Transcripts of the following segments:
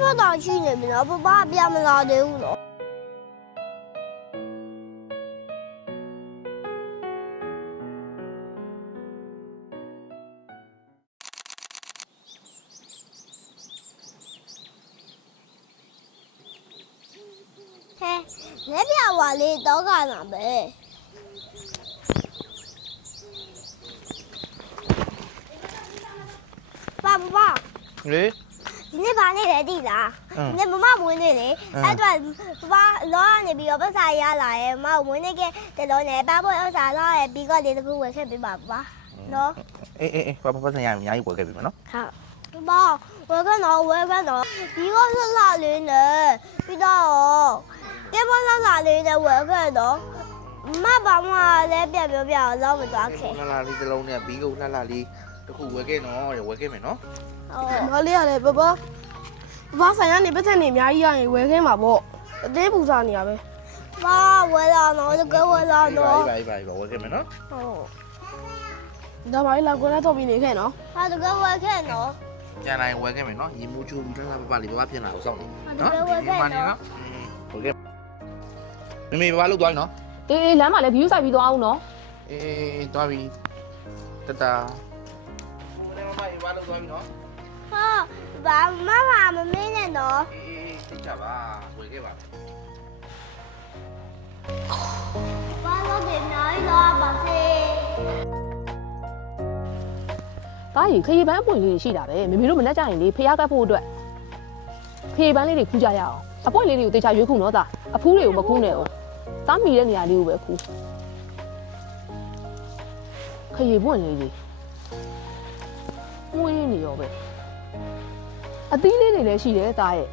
ဘတော်ရှိနေပြီနော်ပပပြန်မလာသေးဘူးနော်ဟဲ့လက်ပြဝါလေးတော့ကလာပဲ爸爸，လေ 你那把那来地啦？你那妈妈那里，哎对，爸老那边要不啥呀来，妈我那个在老那爸爸要啥来，别个的那个我看别爸爸，喏。အေးဘာဆိုင်ရအများကြီးဝယ်ခဲ့ပြီမနော်好，爸，我看到，别个是哪里的？知道哦，别个是哪里的？我看到，妈爸妈来别老不多开。လှလှလေးတစ်လုံးနဲ့ဘီကုတ်လှလှလေးတစ်ခုဝယ်ခဲ့နော်ဝယ်ခဲ့မယ်နော်哦， မလေးရတယ်ပပဆိုင်ကနေပတ်သက်နေအများကြီးရရင်ဝယ်ခင်းမှာပေါ့အသေးပူစားနေရပဲ 爸，我老喏，这个我老喏。ဝယ်ခဲ့မယ်နော် ဒါပါလေလောက်ကွာတော့ပြီးနေခဲ့နော် 他这个我看喏。 ကျန်တိုင်းဝယ်ခဲ့မယ်နော်ရေမိုးချိုးပြီးလှလှပပလေးပပပြင်လာအောင်စောင့်နေ နော်ဝယ်ခဲ့နော် ဝယ်ခဲ့မေဘာလို့သွားပြီနော် အေးလမ်းမှာလည်း view ဆိုင်ပြီးသွားအောင်နော် အေးသွားပြီတတမမဘာလို့သွားပြီနော် ဟောဘာမမမင်းနဲ့နော် အေးသိချပါဝယ်ခဲ့ပါ ဘာလို့ဒီနိုင်တော့ပါစေ ဒါကြီးခရီးပန်းအပွင့်လေးတွေရှိတာပဲမမေတို့မနဲ့ကြရင်လေဖျားကတ်ဖို့အတွက်ခရီးပန်းလေးတွေခူးကြရအောင်အပွင့်လေးတွေကိုတေချာရွေးခုနော်သားအဖူးတွေကိုမခူးနဲ့အောင်သားမီတဲ့နေရာလေးကိုပဲခူးခရီးပွင့်လေးတွေမွေးနေရောပဲအသီးလေးတွေလည်းရှိတယ်သားရဲ့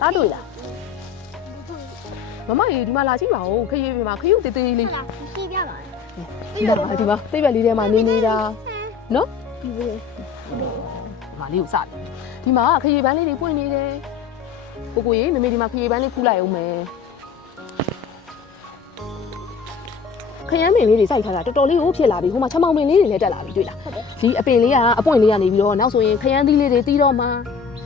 သားတွေ့လားမမကြီးဒီမှာလာကြည့်ပါဦးခရီးပင်မှာခရုတေးသေးလေး လာစီးပြပါ ဒီမှာသိပ်ပဲလေးထဲမှာနေနေတာနော် ဒီလို မာလေးကိုစတယ်ဒီမှာခရီးပန်းလေးတွေပွင့်နေတယ်ကိုကိုကြီးမမေဒီမှာခရီးပန်းလေးဖူးလိုက်အောင်မယ်ခရမ်းပင်လေးတွေစိုက်ထားတာတော်တော်လေးကိုဖြစ်လာပြီဟိုမှာချမောင်ပင်လေးတွေလည်းတက်လာပြီတွေ့လားဒီအပင်လေးကအပွင့်လေးကနေပြီးတော့နောက်ဆိုရင်ခရမ်းသီးလေးတွေတီးတော့မှာ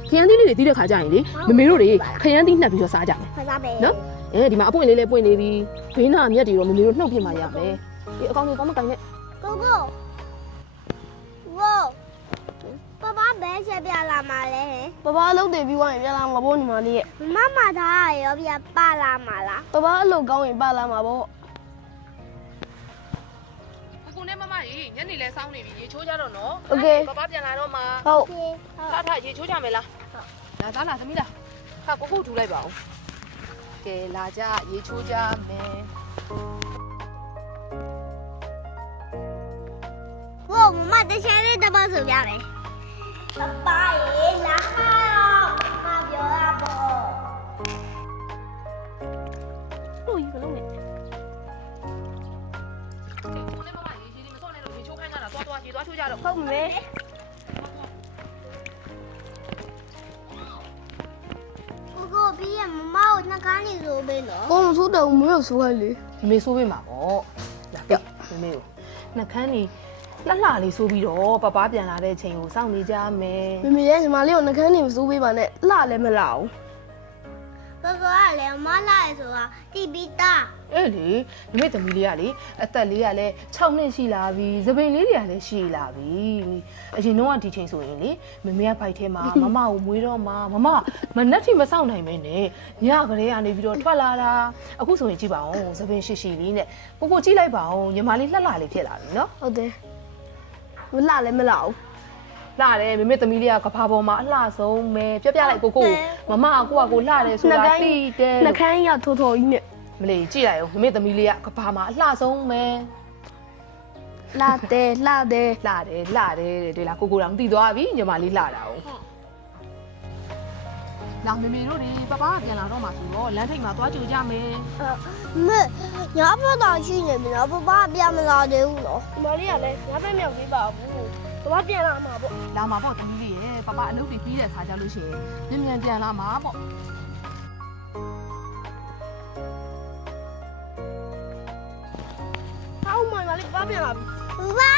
ခရမ်းသီးလေးတွေတီးတဲ့ခါကျရင်လေမမေတို့တွေခရမ်းသီးနှက်ပြီးတော့စားကြမယ် ခစားပဲ နော်အဲဒီမှာအပွင့်လေးလည်းပွင့်နေပြီဘေးနာအမြက်တွေတော့မမေတို့နှုတ်ပြမှာရမယ်ဒီအကောင်ကြီးကောင်းမကိုင်နဲ့ ကိုကိုဝိုးပပဘဲချက်ပြလာမှာလဲ ပပအလုပ်တင်ပြီးသွားရင်ပြန်လာမှာပေါ့ညီမလေးရဲ့ မမသားရောပြပါလာမှာလား ပပအလုပ်ကောင်းရင်ပါလာမှာပေါ့ ကိုနဲ့မမကြီးညနေလဲစောင်းနေပြီရေချိုးကြတော့နော် โอเค ပပပြန်လာတော့မှာ ဟုတ် ထရေချိုးကြမယ်လားလာသားလာသမီးလားဟာကိုကိုထူလိုက်ပါဦးကဲလာကြရေချိုးကြမယ် ဝိုးမတချင်လေးတပတ်ဆိုပြမယ်ပပရေလာတော့မပြောရပေါ့ တို့ကြီးဘလုံးနဲ့ ကိုနဲ့မမရေမစော့နဲ့တော့ရေချိုးခိုင်းကြတာသွားရေသွားချိုးကြတော့ ဟုတ်မယ် ကိုကိုပြီးရမမကိုနှကန်းနေဆိုပဲနော် ကိုမဆိုးတော့မလို့ဆိုရလေ မမေဆိုးပေးမှာပေါ့လာပြမမေကိုနှခမ်းနေလှလှလေးဆိုးပြီးတော့ပပပြန်လာတဲ့ချိန်ကိုစောင့်နေကြမယ် မမေရဲ့ညီမလေးကိုနှကန်းနေမစိုးပေးပါနဲ့လှလည်းမလှအောင် ပပကလည်းမလာရဆိုတာတိပိတာ အဲ့လေမမေသမီးလေးကလေအသက်လေးကလည်း6နှစ်ရှိလာပြီသပင်လေးတွေကလည်းရှိလာပြီအရင်တော့ဒီချိန်ဆိုရင်လေမမေကဖိုက်ထဲမှာမမကိုမွေးတော့မှာမမမနှက်ထိမစောင့်နိုင်ပဲနဲ့ညကလေးကနေပြီးတော့ထွက်လာတာအခုဆိုရင်ကြည့်ပါဦးသပင်ရှိလေးနဲ့ကိုကြည့်လိုက်ပါဦးညီမလေးလှလှလေးဖြစ်လာပြီနော် ဟုတ်တယ်မလှလည်းမလှအောင် လှတယ်မမေသမီးလေးကကဘာပေါ်မှာအလှဆုံးပဲပြပြလိုက်ကိုမမအကိုလှတယ်ဆိုတာသိတယ် နှကန်းကြီးကထော်ထော်ကြီးနဲ့ မလေးကြည့်လိုက်ဦးမမေသမီးလေးကကဘာမှာအလှဆုံးပဲ လှတယ်လှတယ် လှတယ်တွေ့လားကိုတောင်တည်သွားပြီညီမလေးလှတာဟုတ်လောင်မမေတို့တွေပပပြန်လာတော့မှဆိုတော့လမ်းထိပ်မှာသွားကြိုကြမယ် မညဘတော်ရှိနေပြီနော်ပပပြန်မလာသေးဘူးနော် ညီမလေးကလည်းငါပဲမြောက်ပေးပါဘူးပပပြန်လာမှာပေါ့ လာမှာပေါ့သမီးလေးရဲ့ပပအလုပ်တွေပြီးတဲ့ခါကျလို့ရှိရင်မြန်ပြန်လာမှာပေါ့ အောက်မှာညီမလေးပပပြန်လာပြီ ဝါ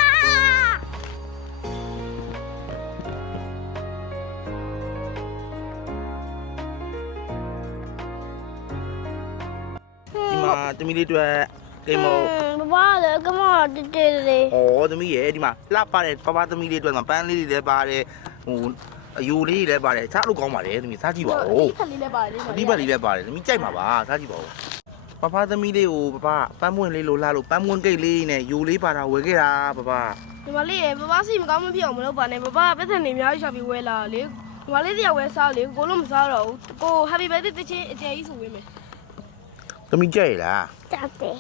သမီးလေးတွေ့ကိမော 爸爸的干嘛对的？ ဩသမီးရဲ့ဒီမှာလှပါတယ်ပပသမီးလေးတွေ့မှာပန်းလေးတွေလည်းပါတယ်ဟိုအယူလေးတွေလည်းပါတယ်စားလို့ကောင်းပါတယ်သမီးစားကြည့်ပါဦး ခက်လေးလည်းပါတယ် ဒီဘက်လေးလည်းပါတယ်သမီးကြိုက်မှာပါစားကြည့်ပါဦးပပသမီးလေးကိုပပပန်းပွင့်လေးလိုလှလို့ပန်းပွင့်ကိတ်လေးနဲ့ယူလေးပါတာဝယ်ခဲ့တာပပ ဒီမလေးရေပပစီမကောင်းမဖြစ်အောင်မလုပ်ပါနဲ့ပပပတ်စံနေအများကြီးရှာပြီးဝဲလာလေဒီမလေးတရားဝဲစားလေကိုလုံးမစားတော့ဘူးကို happy birthday တချင်းအကျယ်ကြီးဆိုဝေးမယ် သမီးကြိုက်လား 咋的？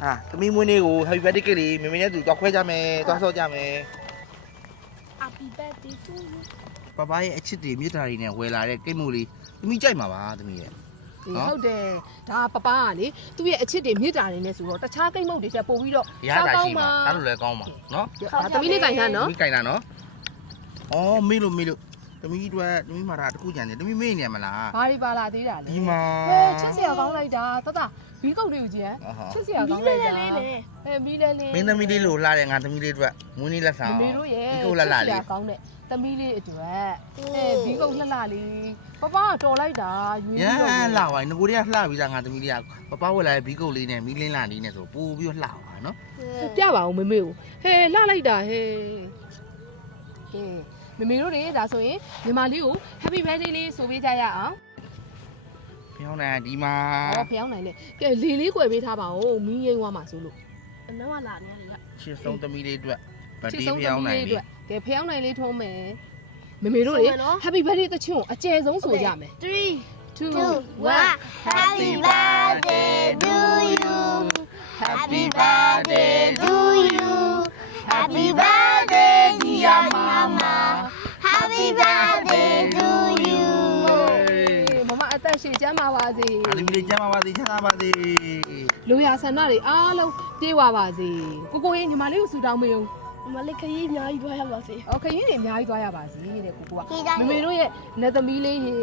ဟာသမီးမွေးနေ့ကို Happy Birthday ကိတ်လေးမေမေနဲ့တူတော့ခွဲကြမယ်တော့ဆော့ကြမယ် happy birthday to you ပပရဲ့အချစ်တွေမြေတာတွေနဲ့ဝယ်လာတဲ့ကိတ်မို့လေးသမီးကြိုက်မှာပါသမီးရဲ့ ဟုတ်တယ်ဒါပပကလေသူ့ရဲ့အချစ်တွေမြစ်တာတွေနဲ့ဆိုတော့တခြားကိတ်မုတ်တွေတက်ပို့ပြီးတော့ ရတာရှိမှာဒါလို့လည်းကောင်းပါနော် သမီးလေးကင်တာနော် သမီးကင်တာနော်အော်မေးလို့သမီးတို့သမီးမှာဒါတခုကြံတယ်သမီးမေးနေရမလား ဘာတွေပါလာသေးတာလဲ ဒီမှာ ဟဲ့ချစ်စရာကောင်းလိုက်တာတဘီးကုတ်တွေကိုကြည့်ချစ်စရာကောင်းလိုက်တာဟဲ့မီးလဲလေး မင်းသမီးလေးလိုလှတဲ့ငါသမီးလေးတို့မွေးနေ့လက်ဆောင် မေတို့ရဲ့ ဒီကုတ်လှလှလေး ကောင်းတဲ့သမီးလေးအတွက်ဘီးကုတ်လှလှလေးပပကတော်လိုက်တာယူ ရ ပြီးတော့ မ်းလှပါငကိုတွေကလှပြီးသားငါသမီးလေးကပပဝက်လာတဲ့ဘီကုတ်လေးနဲ့မီးလင်းလာလေးနဲ့ဆိုပို့ပြီးတော့လှပါနော် ပြပါဦးမေမေကိုဟဲ့လှလိုက်တာဟဲ့မေမေတို့တွေဒါဆိုရင်ညီမလေးကို happy birthday လေးဆိုပေးကြရအောင် ဖျောင်းနေဒီမှာ ဟောဖျောင်းနိုင်လေကဲလေလေးကွယ်ပေးထားပါဦးမီးငိမ့်သွားမှာဆိုလို့ အနောက်ကလာနေရတယ် ချစ်ဆုံးသမီးလေးအတွက်ဗတ်တီးဖျောင်းနိုင်ပြီ ကဲဖျောင်းနိုင်လေးထုံးမယ်မေမေတို့လေ happy birthday တချွန်းအကျယ်ဆုံးဆိုကြမယ် 3 2 1 Happy birthday to you. Happy birthday to you. Happy birthday dear mama. Happy birthday to you. မမအသက်ရှင်ကျမ်းပါပါစေ အသမီးလေးကျမ်းပါပါစေချမ်းသာပါစေ လူရဆန္ဒတွေအားလုံးပြေဝပါစေကိုရေညီမလေးကိုဆူတောင်းမေးဦး ဒီမလေးခရီးအများကြီးသွားရပါစေ โอเคရင်းနေအများကြီးသွားရပါစေတဲ့ကိုက ကြီးတိုင်း မေမေတို့ရဲ့လက်သမီးလေးရေ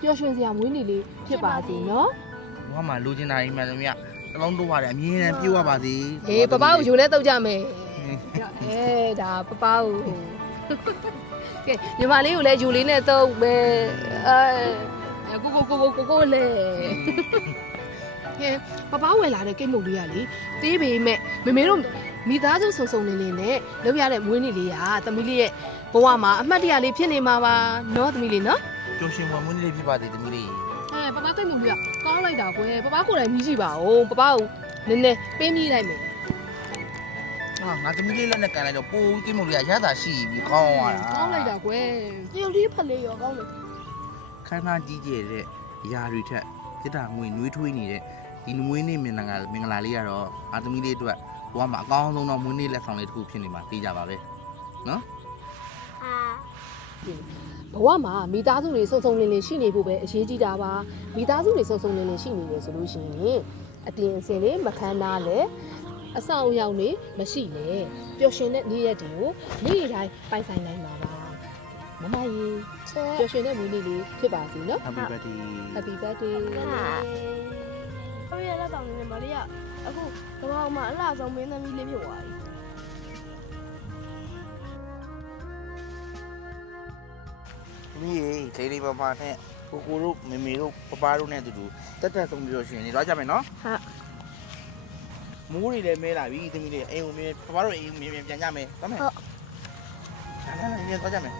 ပျော်ရွှင်စရာမွေးနေ့လေးဖြစ်ပါစေနော် ဘာမှလူကျင်တာကြီးမှန်သမျှတလုံးတော့ပါတယ်အမြင်နဲ့ပြေဝပါစေ ဟေးပပကိုယူနဲ့တုတ်ကြမယ်ဒါပပကိုကဲညီမလေးကိုလည်းယူလေးနဲ့တုတ်မယ်ကိုလေကဲပပဝယ်လာတဲ့ကိတ်မုတ်လေးကလေသေးပေမဲ့မေမေတို့မိသားစုစုံနေနေနဲ့လောက်ရတဲ့မွေးနေ့လေးကသမီးလေးရဲ့ဘဝမှာအမှတ်တရလေးဖြစ်နေမှာပါနော်သမီးလေးနော် ကျိုးရှင်ဝမွေးနေ့လေးဖြစ်ပါစေသမီးလေး ပပကိတ်မုတ်လေးကကောင်းလိုက်တာကွယ်ပပကိုယ်တိုင်မြည်ကြည့်ပါဦးပပကိုနည်းနည်းပေးမြည်လိုက်မယ် ဟာငါသမီးလေးလက်နဲ့ကန်လိုက်တော့ပိုးကိမုတ်လေးကရတာရှိပြီးကောင်းသွားတာ ကောင်းလိုက်တာကွယ် တရုတ်လေးဖက်လေးရောကောင်းတယ် ခမ်းနားကြီးကျယ်တဲ့ຢာတွေထက်စစ်တာငွေနှွေးထွေးနေတဲ့ဒီမွေးနေ့မင်္ဂလာလေးကတော့အာသမီးလေးအတွက်ဘဝမှာအကောင်းဆုံးတော့မွေးနေ့လက်ဆောင်လေးတစ်ခုဖြစ်နေမှာသိကြပါပဲနော် Ah. ဘဝမှာမိသားစုတွေစုံစုံလင်လင်ရှိနေဖို့ပဲအရေးကြီးတာပါမိသားစုတွေစုံစုံလင်လင်ရှိနေတယ်ဆိုလို့ရှိရင်အတင်အစင်လေးမခမ်းနားလဲအဆောင်အယောင်တွေမရှိလဲပျော်ရွှင်တဲ့နေ့ရက်တွေကိုနေ့တိုင်းပိုင်ဆိုင်နိုင်ပါပါမမကြီးပျော်ရွှင်တဲ့မွေးနေ့လေးဖြစ်ပါစေနော် Happy birthday Happy birthday ဟိုရလက်တောင်နေမလေးကအခုကဘာမှအလှဆုံးမင်းသမီးလေးဖြစ်သွားပြီ သမီးရေလေးလေးပါပါနဲ့ကိုတို့မေမေတို့ပပတို့နဲ့အတူတူတက်တက်ဆုံးပြီးတော့ရှင်နေတော့ကြမယ်နော် ဟုတ် မိုးတွေလည်းမဲလာပြီသမီးလေးအိမ်ကိုမဲပပတို့အိမ်ကိုမဲပြန်ကြမယ်သွားမယ်ဟုတ်လာလာလာနေတော့ကြမယ်